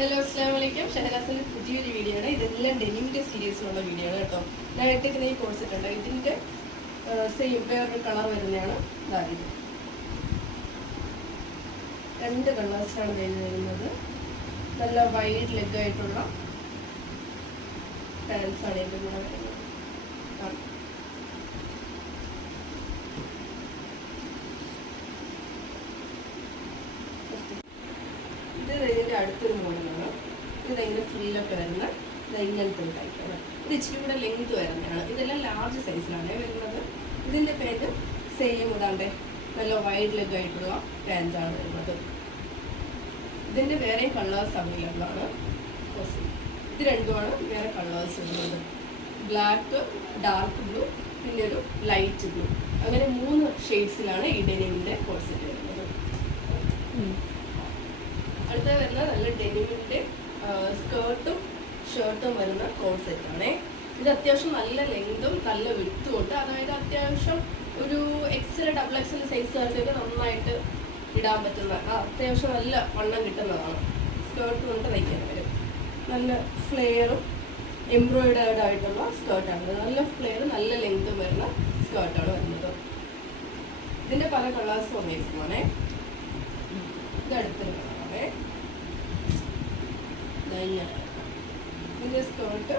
Hello അസ്സലാമു അലൈക്കും. ഷഹനാസിന്റെ പുതിയൊരു വീഡിയോ ആണ്. ഇതെല്ലാം ഡെനിമിന്റെ സീരീസിലുള്ള വീഡിയോ ആണ് കേട്ടോ. ഞാൻ ഇട്ടിരിക്കുന്ന ഈ കോഴ്സ് ഉണ്ട്. ഇതിന്റെ സെയിം വേറൊരു കളർ വരുന്നതാണ്. ഇതായത് 2 കളേഴ്സാണ് വരുന്നത്. നല്ല വൈഡ് ലെഗ് ആയിട്ടുള്ള പാൻസ് ആണ് ഇതിന്റെ കൂടെ വരുന്നത്. ഇത് ഇതിന്റെ അടുത്തൊരു മോഡലാണ്. ഇതിങ്ങനെ ഫ്രില്ലൊക്കെ വരുന്ന ഇങ്ങനത്തെ ഒരു ടൈപ്പാണ്. ഇത് ഇച്ചിരി കൂടെ ലെങ്ത് വരുന്നതാണ്. ഇതെല്ലാം ലാർജ് സൈസിലാണ് വരുന്നത്. ഇതിന്റെ പാൻറ് സെയിം ഇതാണ്ട് നല്ല വൈഡ് ലെഗ് ആയിട്ടുള്ള പാൻറ്റാണ് വരുന്നത്. ഇതിന്റെ വേറെ കളേഴ്സ് അവൈലബിൾ ആണ്. ഇത് രണ്ടുമാണ് വേറെ കളേഴ്സ് വരുന്നത്. ബ്ലാക്ക്, ഡാർക്ക് ബ്ലൂ, പിന്നെ ഒരു ലൈറ്റ് ബ്ലൂ, അങ്ങനെ 3 ഷെയ്ഡ്സിലാണ് ഈ ഡെനിമിന്റെ കോഴ്സെറ്റ് വരുന്നത്. അടുത്ത വരുന്നത് നല്ല ഡെനിമിന്റെ സ്കേർട്ടും ഷർട്ടും വരുന്ന കോഡ് സെറ്റാണേ. ഇത് അത്യാവശ്യം നല്ല ലെങ്തും നല്ല വിഡ്ത്തും ഉണ്ട്. അതായത് അത്യാവശ്യം ഒരു XL, XXL സൈസുകാർക്കൊക്കെ നന്നായിട്ട് ഇടാൻ പറ്റുന്ന അത്യാവശ്യം നല്ല വണ്ണം കിട്ടുന്നതാണ്. സ്കേർട്ട് കൊണ്ട് തയ്ക്കാൻ വരും. നല്ല ഫ്ലെയറും എംബ്രോയിഡേർഡ് ആയിട്ടുള്ള സ്കേർട്ടാണ്. നല്ല ഫ്ലെയർ നല്ല ലെങ്തും വരുന്ന സ്കേർട്ടാണ് വരുന്നത്. ഇതിന്റെ പല കളേഴ്സും അവൈലബിളാണേ. ഇത് അടുത്തൊരു കളറാണേ. ഇതിന്റെ സ്കേർട്ട്